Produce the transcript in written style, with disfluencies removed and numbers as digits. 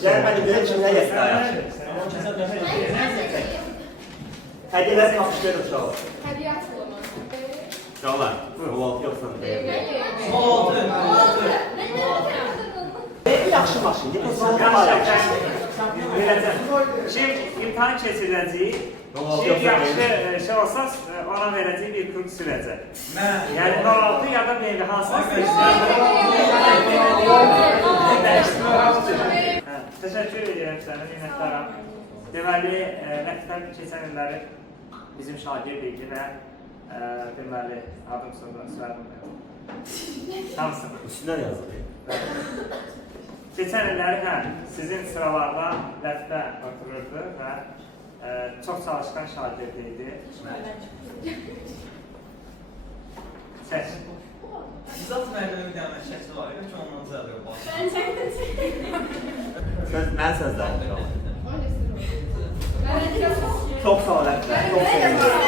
Gel hadi benim için ne yeter ya? Hediyeler kapışıyoruz şu an. Hediye açılımı. Şuralar. Kahvaltı yoksa. Ne yaxşı maşın? Şimdi imtihan keçiriləcək. Şimdi yaxşı şey olsa ona verəcək bir kurt sürəcək. Yani 16 ya da meyve hansını Teşekkür ederim sənə, minnətdaram. Deməli, məktəb keçən illəri bizim şagird idi və deməli, adım sonra söylədim. Hamısını. Üstünden yazılıyor. Keçən illəri sizin sıralarda ləftə otururdu və çox çalışkan şagird idi. Səs. Zat müəllimə bir dənə şəkli var idi ki, ondan zədə yox. Ben çektim. Ben sözlerim şu an. Ben Çok sağ ol. Çok sevindim.